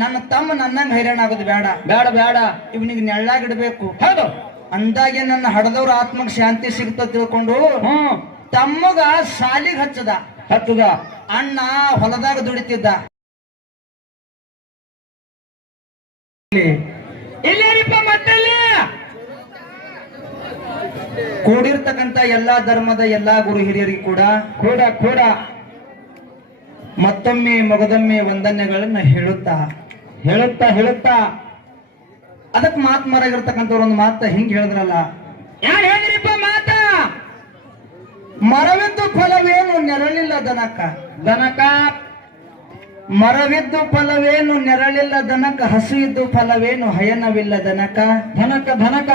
ನನ್ನ ತಮ್ಮ ನನ್ನಂಗ್ ಹೈರಾಣ ಆಗೋದು ಬೇಡ. ಬೇಡ ಬೇಡ. ಇವನಿಗೆ ನೆಳ್ಳಾಗಿಡ್ಬೇಕು. ಹೌದು. ಅಂದಾಗೆ ನನ್ನ ಹಡದವ್ರ ಆತ್ಮಕ್ ಶಾಂತಿ ಸಿಗ್ತ ತಿಳ್ಕೊಂಡು ಹ್ಮ್ ತಮ್ಮಗ ಸಾಲಿಗ್ ಹಚ್ಚದ. ಹತ್ತದ ಅಣ್ಣ ಹೊಲದಾಗ ದುಡಿತಿದ್ದ. ಇಲ್ಲೇರಿಪ್ಪ ಮತ್ತಲ್ಲಿ? ಕೂಡಿರ್ತಕ್ಕಂತ ಎಲ್ಲಾ ಧರ್ಮದ ಎಲ್ಲಾ ಗುರು ಹಿರಿಯರಿಗೆ ಕೂಡ ಕೂಡ ಕೂಡ. ಮತ್ತೊಮ್ಮೆ ಮಗದೊಮ್ಮೆ ವಂದನೆಗಳನ್ನ ಹೇಳುತ್ತಾ ಹೇಳುತ್ತಾ ಹೇಳುತ್ತಾ ಅದಕ್ಕೆ ಮಾತ್ ಮರಗಿರ್ತಕ್ಕಂಥವ್ರು ಒಂದು ಮಾತ ಹಿಂಗ್ ಹೇಳಿದ್ರಲ್ಲ. ಯಾರು ಹೇಳಿರಿಪ್ಪ ಮಾತ? ಮರವಿದ್ದು ಫಲವೇನು ನೆರಳಿಲ್ಲ ದನಕ ದನಕ ಮರವಿದ್ದು ಫಲವೇನು ನೆರಳಿಲ್ಲ ದನಕ ಹಸು ಇದ್ದು ಫಲವೇನು ಹಯನವಿಲ್ಲ ದನಕ ದನಕ ದನಕ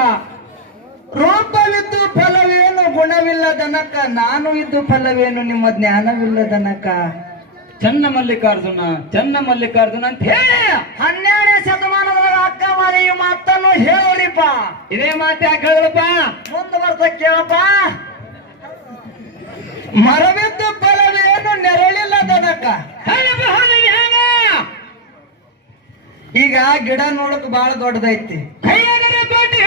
ರೂಪವಿದ್ದು ಫಲವೇನು ಗುಣವಿಲ್ಲ ದನಕ ನಾನು ಇದ್ದು ಫಲವೇನು ನಿಮ್ಮ ಜ್ಞಾನವಿಲ್ಲ ದನಕ ಚನ್ನ ಮಲ್ಲಿಕಾರ್ಜುನ ಚನ್ನ ಮಲ್ಲಿಕಾರ್ಜುನ ಅಂತ ಹೇಳಿ. ಹನ್ನೆರಡನೇ ಶತಮಾನದ ಅಕ್ಕ ಮಾರಿ ಈ ಮಾತನ್ನು ಹೇಳೋರಿಪ್ಪ. ಇದೇ ಮಾತು ಯಾಕೆ ಮುಂದೆ ಬರ್ತ ಕೇಳಪ್ಪ. ಮರವಿದ್ದು ಬಲವೇನು ನೆರಳಿಲ್ಲ ದನಕ ಹೇಳಪ್ಪ ಹೌದು ಇದು ಹೆಂಗ? ಈಗ ಗಿಡ ನೋಡಕ್ ಬಹಳ ದೊಡ್ಡದೈತಿ. ಕೈಯಾಗರೆ ಬಾಟಿ.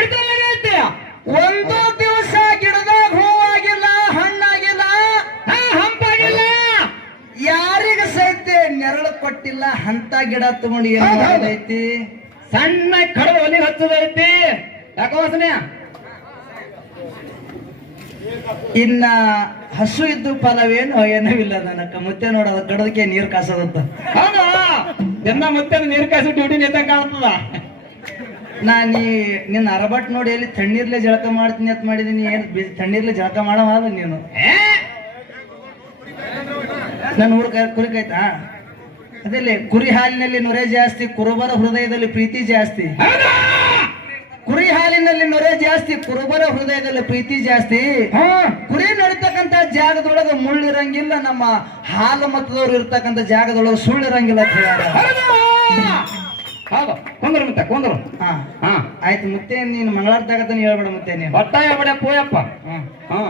ಗಿಡ ತಗೊಂಡು ಏನ್. ಮಾಡೋದೈತಿ? ಸಣ್ಣ ಕಡದ ಒಲಿ ಹಚ್ಚದೈತಿ. ಯಾಕೋಸನೆ ಇನ್ನ ಹಸು ಇದ್ದು ಫಲವೇನು ಏನವಿಲ್ಲ ನನಕ. ಮತ್ತೆ ನೋಡೋದ ಕಡದಕ್ಕೆ ನೀರ್ ಕಾಸದಂತ. ಹೌದಾ? ಎನ್ನ ಮತ್ತೆ ನೀರ್ ಕಾಸಿ ಡ್ಯೂಟಿ ನಿಂತ ಕಾಣ್ತದ. ನಾ ನೀ ನಿನ್ನ ಅರಬಟ್ ನೋಡಿ ಎಲ್ಲಿ ತಣ್ಣೀರ್ಲೆ ಜಳಕ ಮಾಡ್ತೀನಿ ಅಂತ ಮಾಡಿದೀನಿ. ಏನ್ ತಣ್ಣೀರ್ಲೆ ಜಳಕ ಮಾಡವಲ್ಲ ನೀನು? ನನ್ನ ಊರ್ ಕೈ ಕುರಿ ಕಾಯ್ತಾ ಅದಲ್ಲಿ ಕುರಿ ಹಾಲಿನಲ್ಲಿ ನೊರೆ ಜಾಸ್ತಿ ಕುರುಬರ ಹೃದಯದಲ್ಲಿ ಪ್ರೀತಿ ಜಾಸ್ತಿ. ಕುರಿ ಹಾಲಿನಲ್ಲಿ ನೊರೆ ಜಾಸ್ತಿ ಕುರುಬರ ಹೃದಯದಲ್ಲಿ ಪ್ರೀತಿ ಜಾಸ್ತಿ. ಕುರಿ ನಡಿತಕ್ಕಂತ ಜಾಗದೊಳಗ ಮುಳ್ಳಿರಂಗಿಲ್ಲ ನಮ್ಮ ಹಾಲು ಮತದವರು ಇರ್ತಕ್ಕಂಥ ಜಾಗದೊಳಗ ಸುಳ್ಳಿರಂಗಿಲ್ಲ ಕೊಂದ್ರು ಮತ್ತೆ ಕೊಂದ್ರು. ಆಯ್ತು ಮತ್ತೆ ನೀನು ಮಂಗಳಾರದಾಗತಾನೆ ಹೇಳ್ಬೇಡ ಮತ್ತೆ ನೀನು. ಒಟ್ಟಾಯ ಬಡ ಪೋಯಪ್ಪ. ಹಾ.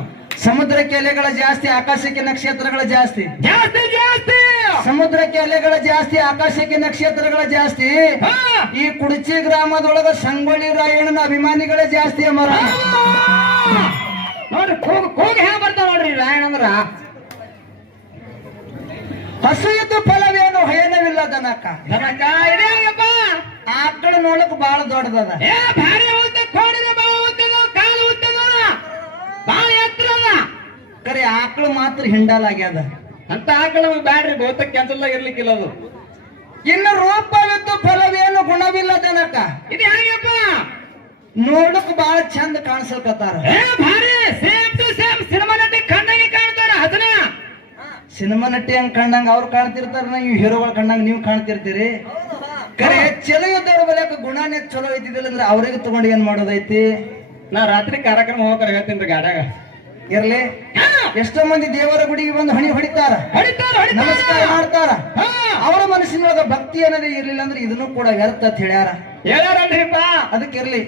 ಸಮುದ್ರಕ್ಕೆ ಅಲೆಗಳ ಜಾಸ್ತಿ ಆಕಾಶಕ್ಕೆ ನಕ್ಷತ್ರಗಳ ಜಾಸ್ತಿ. ಜಾಸ್ತಿ ಜಾಸ್ತಿ! ಸಮುದ್ರಕ್ಕೆ ಅಲೆಗಳ ಜಾಸ್ತಿ ಆಕಾಶಕ್ಕೆ ನಕ್ಷತ್ರಗಳ ಜಾಸ್ತಿ. ಈ ಕುಡಚಿ ಗ್ರಾಮದೊಳಗ ಸಂಗೊಳ್ಳಿ ರಾಯಣ್ಣನ ಅಭಿಮಾನಿಗಳ ಜಾಸ್ತಿ ಅಮರ. ನೋಡ್ರಿ ಕೂಗ್ ಕೂಗ್ ಬರ್ತಾವ ನೋಡ್ರಿ ರಾಯಣ್ಣ ಅಂದ್ರ. ಹಸು ಇದ್ದು ಫಲವೇನು ಹಯನವಿಲ್ಲ ದನಕ ದನಕ ಆಕಳ ನೋಡಕ್ ಬಹಳ ದೊಡ್ಡದದ. ಏ ಭಾರಿ ಕರೆ ಆಕಳು ಮಾತ್ರ ಹಿಂಡಾಲಾಗ್ಯದ ಅಂತ ಆಕಳು ಬ್ಯಾಡ್ರಿ ಬಹುತೇಕ ಕ್ಯಾನ್ಸಲ್ ಇರ್ಲಿಕ್ಕಿಲ್ಲ ಅದು. ಇನ್ನು ರೂಪವಿದ್ದು ಫಲವೇನು ಗುಣವಿಲ್ಲ ಜನಕ ಇದು ಹೆಂಗಪ್ಪ ನೋಡಕ್ ಬಹಳ ಚಂದ ಕಾಣಿಸಲ್ಕತ್ತಾರ ಏ ಭಾರಿ! ಸೇಮ್ ಟು ಸೇಮ್ ಸಿನಿಮಾ ನಟಿ ಕಾಣ್ತಾರ ಅದನ್ನ ಸಿನಿಮಾ ನಟಿ ಹಂಗ್ ಕಂಡಂಗ ಅವ್ರು ಕಾಣ್ತಿರ್ತಾರ ನೀವು ಹೀರೋಗಳು ಕಂಡಂಗ ನೀವು ಕಾಣ್ತಿರ್ತೀರಿ. ಕರೆ ಚಲೋ ಇದ್ದವ್ರ ಬಲಿಯಾಕ ಗುಣನೇ ಚಲೋ ಐತಿದಿಲ್ಲ ಅಂದ್ರೆ ಅವ್ರಿಗೆ ತಗೊಂಡು ಏನ್ ಮಾಡೋದೈತಿ? ನಾ ರಾತ್ರಿ ಕಾರ್ಯಕ್ರಮ ಹೋಗ್ತಾರ ಹೇಳ್ತೀನಿ ಗಾಡ್ಯಾಗ. ಇರ್ಲಿ. ಎಷ್ಟೋ ಮಂದಿ ದೇವರ ಗುಡಿಗೆ ಬಂದು ಹಣಿ ಹೊಡಿತಾರ. ನಮಸ್ಕಾರ ಮಾಡ್ತಾರ. ಅವರ ಮನಸ್ಸಿನೊಳಗ ಭಕ್ತಿ ಅನ್ನೋದೇ ಇರ್ಲಿಲ್ಲ ಅಂದ್ರೆ ಇದನ್ನು ಕೂಡ ವ್ಯರ್ಥ ಅಂತ ಹೇಳ್ಯಾರ. ಹೇಳ್ಯಾರಲ್ರಿಪ್ಪ ಅದಕ್ಕೆ ಇರ್ಲಿ.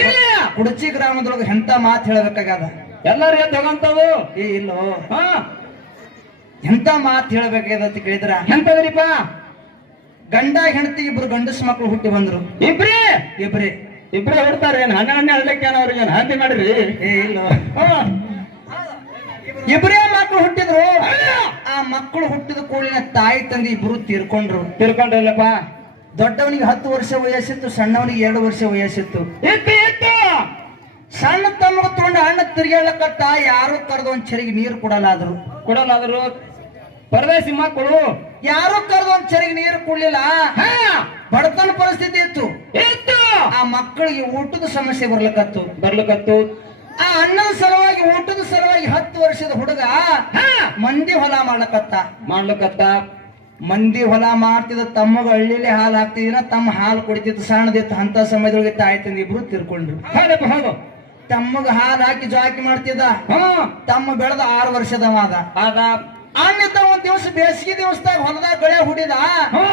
ಇಲ್ಲ ಕುಡಚಿ ಗ್ರಾಮದೊಳಗ ಎಂತ ಮಾತು ಹೇಳ್ಬೇಕಾಗ್ಯದ ಎಲ್ಲಾರು ಎದ್ದು ಹೋಗಂತವು? ಏ ಇಲ್ಲೋ. ಹಾ. ಎಂತ ಮಾತು ಹೇಳ್ಬೇಕಾಗ್ಯದ ಅಂತ ಕೇಳಿದ್ರ? ಎಂತದ್ರಿಪ್ಪ? ಗಂಡ ಹೆಂಡತಿ ಇಬ್ರು ಗಂಡಸ್ ಮಕ್ಳು ಹುಟ್ಟಿ ಬಂದ್ರು. ಇಬ್ರಿ? ಇಬ್ರೇ. ಇಬ್ರೇ ಹೊಡ್ತಾರೆ ಏನ್ ಹಣ್ಣೆ ಹಣ್ಣೆ ಏನೋ ಅವ್ರಿಗೆ ಏನ್ ಹಾಕಿ ಮಾಡ್ರಿ ಏ ಇಲ್ಲೋ. ಹಾ. ಇಬ್ರೇ ಮಕ್ಳು ಹುಟ್ಟಿದ್ರು. ಆ ಮಕ್ಕಳು ಹುಟ್ಟಿದ ಕೂಡಲಿನ ತಾಯಿ ತಂದೆ ಇಬ್ರು ತೀರ್ಕೊಂಡ್ರು. ತಿಳ್ಕೊಂಡ್ರಲ್ಲಪ್ಪ ದೊಡ್ಡವನಿಗೆ ಹತ್ತು ವರ್ಷ ವಯಸ್ಸಿತ್ತು ಸಣ್ಣವನಿಗೆ ಎರಡು ವರ್ಷ ವಯಸ್ಸಿತ್ತು. ಇತ್ತು ಇತ್ತು. ಸಣ್ಣ ತಮ್ಮ ತೊಂಡ ಹಣ್ಣ ತಿರ್ಗಾಳಕತ್ತ ಯಾರು ಕರೆದು ಒಂದ್ ಚರಿಗೆ ನೀರು ಕೊಡಲಾದ್ರು. ಕೊಡಲಾದ್ರು. ಪರದೇಶಿ ಮಕ್ಕಳು. ಯಾರು ಕರೆದು ಒಂದ್ ಚರಿಗೆ ನೀರು ಕೊಡ್ಲಿಲ್ಲ. ಹಾ. ಬಡತನ ಪರಿಸ್ಥಿತಿ ಇತ್ತು. ಇತ್ತು. ಆ ಮಕ್ಕಳಿಗೆ ಊಟದ ಸಮಸ್ಯೆ ಬರ್ಲಕತ್ತು. ಬರ್ಲಕತ್ತು. ಆ ಅಣ್ಣನ ಸಲುವಾಗಿ ಊಟದ ಸಲುವಾಗಿ ಹತ್ತು ವರ್ಷದ ಹುಡುಗ ಮಂದಿ ಹೊಲ ಮಾಡ್ಲಕತ್ತ. ಮಾಡ್ಲಕತ್ತ? ಮಂದಿ ಹೊಲ ಮಾಡ್ತಿದ್ದ ತಮ್ಮಗ ಹಳ್ಳಿಲಿ ಹಾಲು ಹಾಕ್ತಿದಿನ ತಮ್ಮ ಹಾಲು ಕುಡಿತಿತ್ತು ಸಣ್ಣದಿತ್ತು ಅಂತ ಸಮಯದೊಳಗೆ ತಾಯಿ ತಂದೆ ಇಬ್ರು ತಿರ್ಕೊಂಡ್ರು. ಹೌದಪ್ಪ ಹೌದು. ತಮ್ಮಗ ಹಾಲು ಹಾಕಿ ಜಾಕಿ ಮಾಡ್ತಿದ್ದ? ತಮ್ಮ ಬೆಳೆದ ಆರು ವರ್ಷದ ಮಾದ ಅದ ಅಣ್ಣಿದ್ದ ಒಂದ್ ದಿವಸ ಬೇಸಿಗೆ ದಿವಸದಾಗ ಹೊಲದಾಗ ಗಳೆ ಹುಡಿದ ಹ್ಞೂ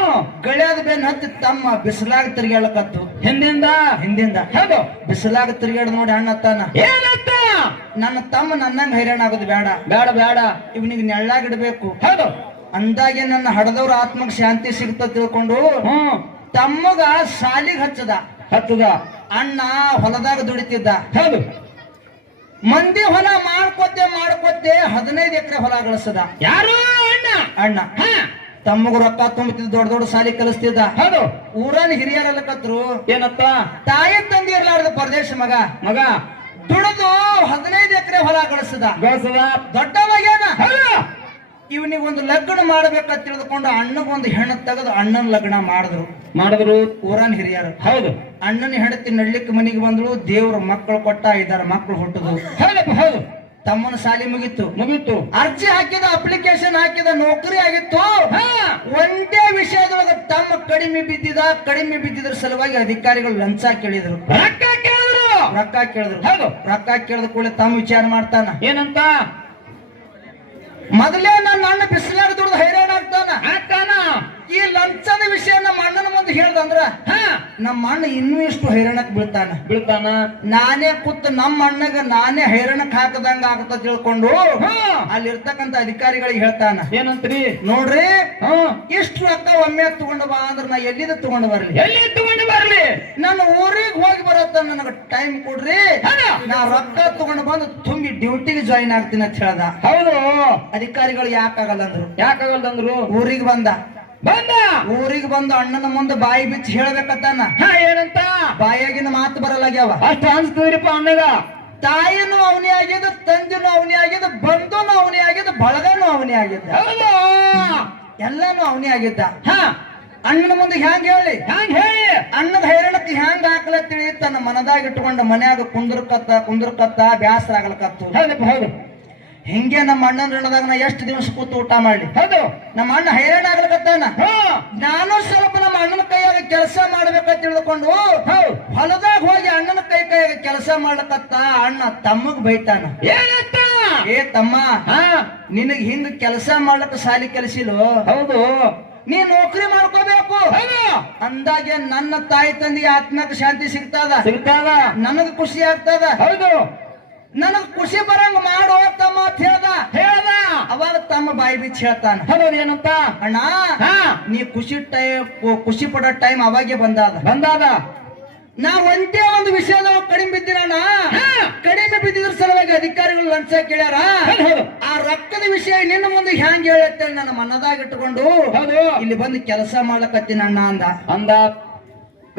ಗಳ್ಯಾದ ಬೆನ್ ಹತ್ತಿ ತಮ್ಮ ಬಿಸಿಲಾಗ ತಿರ್ಗಾಳಕತ್ತು ಹಿಂದಿಂದ? ಹಿಂದಿಂದ. ಹೌದು. ಬಿಸಿಲಾಗ ತಿರ್ಗಾಡ್ ನೋಡಿ ಅಣ್ಣತ್ತಾನ ಏನತ್ತ? ನನ್ನ ತಮ್ಮ ನನ್ನಂಗ ಹೈರಾಣ ಆಗೋದು ಬೇಡ. ಬೇಡ ಬೇಡ. ಇವನಿಗೆ ನೆಳ್ಳಾಗಿಡ್ಬೇಕು ಹೌದು. ಅಂದಾಗೆ ನನ್ನ ಹಡದವ್ರ ಆತ್ಮಕ್ ಶಾಂತಿ ಸಿಗ್ತ ತಿಳ್ಕೊಂಡು ತಮ್ಮಗ ಸಾಲಿಗೆ ಹಚ್ಚದ. ಹತ್ತದ ಅಣ್ಣ ಹೊಲದಾಗ ದುಡಿತಿದ್ದ. ಹೌದು. ಮಂದಿ ಹೊಲ ಮಾಡ್ಕೊತ್ತೆ ಮಾಡ್ಕೊತ್ತೆ ಹದಿನೈದು ಎಕರೆ ಹೊಲ ಗಳಿಸದ. ಯಾರು? ಅಣ್ಣ? ಅಣ್ಣ. ಹಾ. ತಮ್ಮಗ ರೊಕ್ಕ ತುಂಬುತ್ತಿದ್ದ ದೊಡ್ಡ ದೊಡ್ಡ ಸಾಲಿ ಕಲಿಸ್ತಿದ್ದ. ಹೌದು. ಊರನ್ ಹಿರಿಯರಲ್ಲ ಕತ್ರು. ಏನಪ್ಪ ತಾಯಿ ತಂದೆ ಇರ್ಲಾರ್ದ ಪರದೇಶ ಮಗ. ಮಗ? ದುಡಿದು ಹದಿನೈದು ಎಕರೆ ಹೊಲ ಗಳಿಸದ. ಗಳಿಸದ? ದೊಡ್ಡವಾಗ್ಯಾನ ಹೌದು ಇವನಿಗೆ ಒಂದು ಲಗ್ನ ಮಾಡ್ಬೇಕಂತ ತಿಳಿದುಕೊಂಡು ಅಣ್ಣಗೊಂದು ಹೆಣ್ಣು ತೆಗೆದು ಅಣ್ಣನ ಲಗ್ನ ಮಾಡಿದ್ರು. ಮಾಡಿದ್ರು? ಊರನ್ ಹಿರಿಯರು. ಹೌದು. ಅಣ್ಣನ ಹೆಂಡತಿ ನಡ್ಲಿಕ್ಕೆ ಮನೆಗೆ ಬಂದಳು ದೇವ್ರ ಮಕ್ಕಳು ಕೊಟ್ಟ ಇದಾರ ಮಕ್ಕಳು ಹುಟ್ಟದು ಹೌದಪ್ಪ ಹೌದು. ತಮ್ಮನ ಸಾಲಿ ಮುಗೀತು. ಮುಗೀತು. ಅರ್ಜಿ ಹಾಕಿದ ಅಪ್ಲಿಕೇಶನ್ ಹಾಕಿದ ನೌಕರಿ ಆಗಿತ್ತು. ಒಂದೇ ವಿಷಯದೊಳಗೆ ತಮ್ಮ ಕಡಿಮೆ ಬಿದ್ದಿದ ಕಡಿಮೆ ಬಿದ್ದಿದ್ರ ಸಲುವಾಗಿ ಅಧಿಕಾರಿಗಳು ಲಂಚ ಕೇಳಿದ್ರು. ರೊಕ್ಕ ಕೇಳಿದ್ರು? ರೊಕ್ಕ ಕೇಳಿದ್ರು. ಹೌದು. ರೊಕ್ಕ ಕೇಳಿದ ಕೂಡಲೇ ತಮ್ಮ ವಿಚಾರ ಮಾಡ್ತಾನ. ಏನಂತ? ಮೊದಲೇ ನನ್ನ ಅಣ್ಣ ಬಿಸಿಲಾಗ ದುಡ್ದು ಹೈರಾಣ ಆಗ್ತಾನ ಆಗ್ತಾನ? ಈ ಲಂಚದ ವಿಷಯ ನಮ್ಮ ಅಣ್ಣನ ಮುಂದೆ ಹೇಳ್ದಂದ್ರ ಹಾ ನಮ್ಮ ಅಣ್ಣ ಇನ್ನೂ ಎಷ್ಟು ಹೈರಾಣಕ್ ಬೀಳ್ತಾನ? ಬೀಳ್ತಾನ? ನಾನೇ ಕುತ್ತ ನಮ್ಮ ಅಣ್ಣಗ ನಾನೇ ಹೈರಾಣಕ್ ಹಾಕದಂಗ ಆಗತ್ತ ತಿಳ್ಕೊಂಡು ಅಲ್ಲಿರ್ತಕ್ಕಂತ ಅಧಿಕಾರಿಗಳಿಗೆ ಹೇಳ್ತಾನ. ಏನಂತ್ರಿ? ನೋಡ್ರಿ ಹಾ. ಇಷ್ಟು ರೊಕ್ಕ ಒಮ್ಮೆ ತಗೊಂಡು ಬಾ ಅಂದ್ರ ನಾ ಎಲ್ಲಿದ ತಗೊಂಡು ಬರ್ಲಿ? ಎಲ್ಲಿ ತಗೊಂಡು ಬರ್ಲಿ? ನನ್ನ ಊರಿಗೆ ಹೋಗಿ ಬರತ್ತ ನನಗ ಟೈಮ್ ಕೊಡ್ರಿ. ನಾ ರೊಕ್ಕ ತಗೊಂಡು ಬಂದು ತುಂಬಿ ಡ್ಯೂಟಿಗೆ ಜಾಯಿನ್ ಆಗ್ತೀನಿ ಅಂತ ಹೇಳ್ದ. ಹೌದು. ಅಧಿಕಾರಿಗಳು ಯಾಕಾಗಲ್ಲ ಅಂದ್ರು. ಯಾಕಾಗಲ್ದಂದ್ರು? ಊರಿಗೆ ಬಂದ. ಬಂದ. ಊರಿಗೆ ಬಂದು ಅಣ್ಣನ ಮುಂದೆ ಬಾಯಿ ಬಿಚ್ಚಿ ಹೇಳ್ಬೇಕತ್ತಾನ ಹಾ ಏನಂತ? ಬಾಯಾಗಿನ ಮಾತು ಬರಲಾಗ್ಯಾವ. ಅಷ್ಟ ಅನ್ಸ್ತದ್ರಿಪ್ಪ ಅಣ್ಣಗ. ತಾಯಿನೂ ಅವನೇ ಆಗಿದ್ ತಂದೆನೂ ಅವನೇ ಆಗ್ಯದ ಬಂಧುನು ಅವನೇ ಆಗ್ಯದ ಬಳಗನು ಅವನೇ ಆಗಿದ್ದ. ಎಲ್ಲಾನು ಅವನೇ ಆಗಿದ್ದ. ಹಾ. ಅಣ್ಣನ ಮುಂದೆ ಹ್ಯಾಂಗ ಹೇಳಿ? ಹ್ಯಾಂಗ ಹೇಳಿ? ಅಣ್ಣದ ಹೈರಣಕ್ಕೆ ಹ್ಯಾಂಗ ಹಾಕ್ಲತ್ತಿ? ತನ್ನ ಮನದಾಗ ಇಟ್ಟುಕೊಂಡ ಮನ್ಯಾಗ ಕುಂದ್ರಕತ್ತ ಕುಂದ್ರಕತ್ತ ಬ್ಯಾಸರ ಆಗ್ಲಕತ್ತು. ಹೌದು. ಹಿಂಗೆ ನಮ್ಮ ಅಣ್ಣನ ಋಣದಾಗ ನಾ ಎಷ್ಟು ದಿವಸ ಕೂತು ಊಟ ಮಾಡ್ಲಿ? ಹೌದು ನಮ್ಮ ಅಣ್ಣ ಹೈರಾಣ ಆಗ್ಲಕತ್ತಾನ. ನಾನು ಸ್ವಲ್ಪ ನಮ್ಮ ಅಣ್ಣನ ಕೈಯಾಗ ಕೆಲಸ ಮಾಡ್ಬೇಕಂತ ತಿಳ್ಕೊಂಡು ಹೌದು ಹೊಲದಾಗ ಹೋಗಿ ಅಣ್ಣನ ಕೈ ಕೈಯಾಗ ಕೆಲಸ ಮಾಡ್ಲಕತ್ತ ಅಣ್ಣ ತಮ್ಮಗ್ ಬೈತಾನ. ಏನಂತ? ಏ ತಮ್ಮ ನಿನಗ್ ಹಿಂಗ ಕೆಲಸ ಮಾಡ್ಲಕ್ಕ ಸಾಲಿ ಕಲಿಸಿಲು ಹೌದು. ನೀ ನೌಕರಿ ಮಾಡ್ಕೋಬೇಕು. ಅಂದಾಗೆ ನನ್ನ ತಾಯಿ ತಂದಿ ಆತ್ಮಕ್ಕೆ ಶಾಂತಿ ಸಿಗ್ತದ. ಸಿಗ್ತದ. ನನಗ್ ಖುಷಿ ಆಗ್ತದ. ಹೌದು. ನನಗ್ ಖುಷಿ ಬರಂಗ ಮಾಡೋ ತಮ್ಮ ಅಂತ ಹೇಳ್ದ. ಹೇಳ್ದ. ಅವಾಗ ತಮ್ಮ ಬಾಯಿ ಬಿಚ್ಚಿ ಹೇಳ್ತಾನ. ಹೌದು ಏನಂತ? ಅಣ್ಣ ಹಾ. ನೀ ಖುಷಿ ಟೈಮ್ ಖುಷಿ ಪಡೋ ಟೈಮ್ ಅವಾಗೆ ಬಂದಾದ. ಬಂದಾದ. ನಾ ಒಂದೇ ಒಂದು ವಿಷಯದಾಗ ಕಡಿಮೆ ಬಿದ್ದಿರಣ್ಣ ಹಾ. ಕಡಿಮೆ ಬಿದ್ದಿದ್ರ ಸಲುವಾಗಿ ಅಧಿಕಾರಿಗಳು ಲಂಚ ಕೇಳ್ಯಾರ. ಆ ರೊಕ್ಕದ ವಿಷಯ ನಿನ್ನ ಮುಂದೆ ಹ್ಯಾಂಗ ಹೇಳತ್ತೆ ನನ್ನ ಮನದಾಗ ಇಟ್ಟುಕೊಂಡು ಹೌದು. ಇಲ್ಲಿ ಬಂದು ಕೆಲಸ ಮಾಡ್ಲಕತ್ತೀನಿ ಅಣ್ಣ ಅಂದ. ಅಂದ.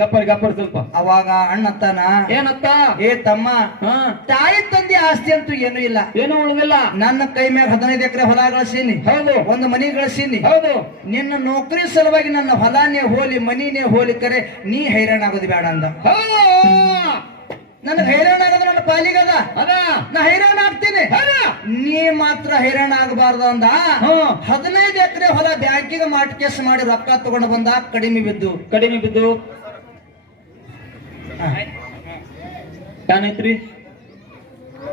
ಗಪ್ಪರ್ ಗಪ್ಪರ್ ಸ್ವಲ್ಪ. ಅವಾಗ ಅಣ್ಣತ್ತಾನ ಏನತ್ತ? ಏ ತಮ್ಮ ಹಾ. ತಾಯಿ ತಂದೆ ಆಸ್ತಿ ಅಂತೂ ಏನೂ ಇಲ್ಲ. ಏನು ಉಳಿದಿಲ್ಲ. ನನ್ನ ಕೈ ಮ್ಯಾಗ ಹದಿನೈದು ಎಕರೆ ಹೊಲ ಗಳಿಸೀನಿ. ಹೌದು. ಒಂದು ಮನಿ ಗಳಿಸೀನಿ. ಹೌದು. ನಿನ್ನ ನೌಕರಿ ಸಲುವಾಗಿ ನನ್ನ ಹೊಲಾನೇ ಹೋಲಿ ಮನಿನೇ ಹೋಲಿ ಕರೆ ನೀ ಹೈರಾಣ ಆಗೋದು ಬೇಡ ಅಂದ. ನನಗೆ ಹೈರಾಣ ಆಗೋದು ನನ್ನ ಪಾಲಿಗದ ನಾ ಹೈರಾಣ ಆಗ್ತೀನಿ. ನೀ ಮಾತ್ರ ಹೈರಾಣ ಆಗಬಾರ್ದು ಅಂದ. ಹದಿನೈದು ಎಕರೆ ಹೊಲ ಬ್ಯಾಂಕಿಗೆ ಮಾಟ್ ಕೇಸ್ ಮಾಡಿ ರೊಕ್ಕ ತಗೊಂಡು ಬಂದ ಕಡಿಮೆ ಬಿದ್ದು. ಕಡಿಮೆ ಬಿದ್ದು.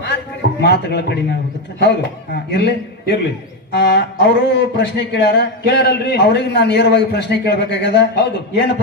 ಮಾತುಗಳ ಮಾತುಗಳು ಕಡಿಮೆ ಆಗ್ಬೇಕತ್ತ ಹೌದು. ಹಾ ಇರ್ಲಿ ಇರ್ಲಿ. ಅವರು ಪ್ರಶ್ನೆ ಕೇಳ್ಯಾರ. ಕೇಳ್ಯಾರಲ್ರಿ. ಅವ್ರಿಗೆ ನಾನು ನೇರವಾಗಿ ಪ್ರಶ್ನೆ ಕೇಳ್ಬೇಕಾಗ್ಯದ. ಹೌದು. ಏನು